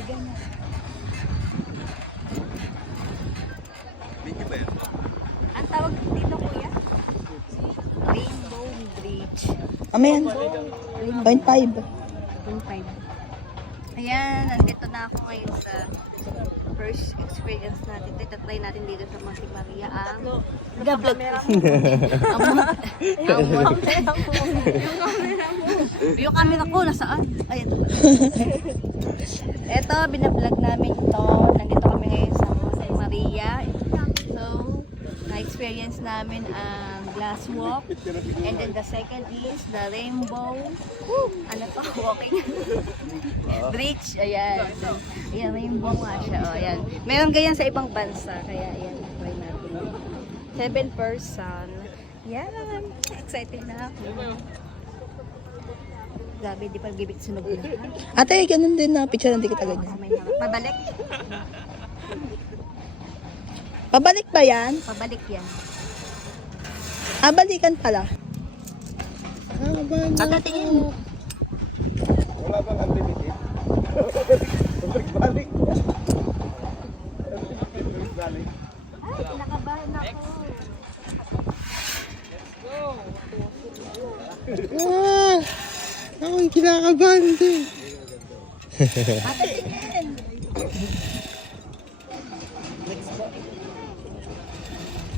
Bigyan mo. Video ba yan? Ang tawag dito, kuya? Rainbow Bridge. Amen. 0.5. 1.5. Ayan, nandito na ako ngayon sa first experience natin. Try natin dito sa Monte Maria ang gablog. Yung camera ko, nasaan? Ay, ito. Ito, binablog namin ito. Nandito kami ngayon sa Monte Maria. So, na-experience namin ang glass walk. And then the second is the rainbow. Ano to? Walking. Bridge. Ayan. Ayan, rainbow nga siya. O, ayan. Meron ganyan sa ibang bansa. Kaya, ayan. Try natin. 7 person. Yan. Excited na ako. Grabe, di pa bibig sunog na. Ate, ganun din na. Picture hindi kita ganyan. May harap. Pabalik? Pabalik ba yan? Pabalik yan. Ah, balikan pala. Pagdatingin. Wala bang unlimited? Balik. Balik. Ay, kinakabahan ako. Ah, ako'y kinakabahan din. Pagdatingin.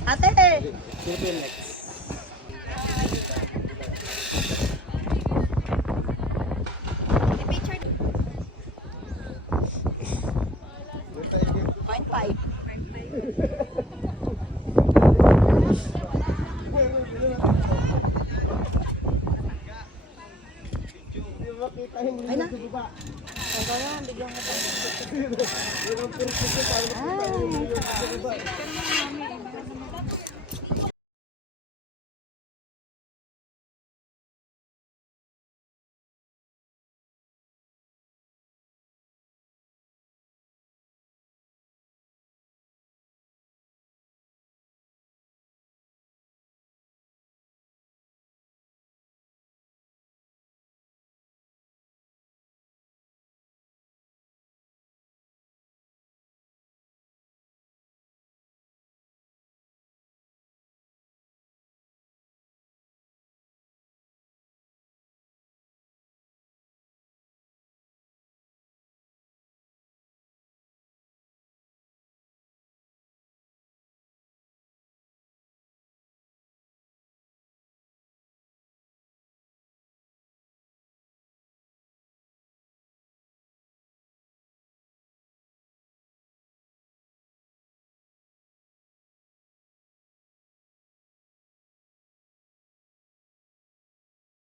Ate! I-picture. 0.5. Ay na. Ang gano'n, bigyan mo tayo.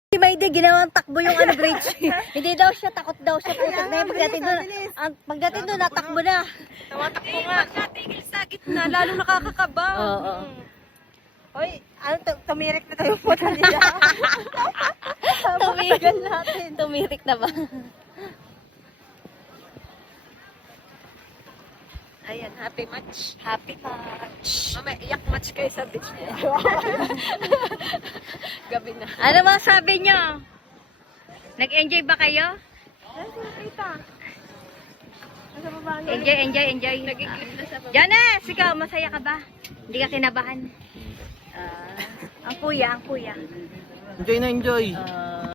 Si Mayde, ginawang takbo yung ano bridge. Hindi daw siya, takot daw siya. Putot na yung pagdating doon, natakbo na. Tawatakbo nga. Natigil sa gitna, lalo nakakakaba. Oo. Hoy, ano, tumirik na tayo po niya. Tumirik na ba? Ayan, happy match. Happy touch. Mamaya, iyak match kayo sa beach. Gabi na. Ano masabi nyo? Nag-enjoy ba kayo? Nasa baba na. Enjoy. Nagigil na sa baba. Janice, ikaw, masaya ka ba? Hindi ka kinabahan? Ang kuya. Enjoy na enjoy.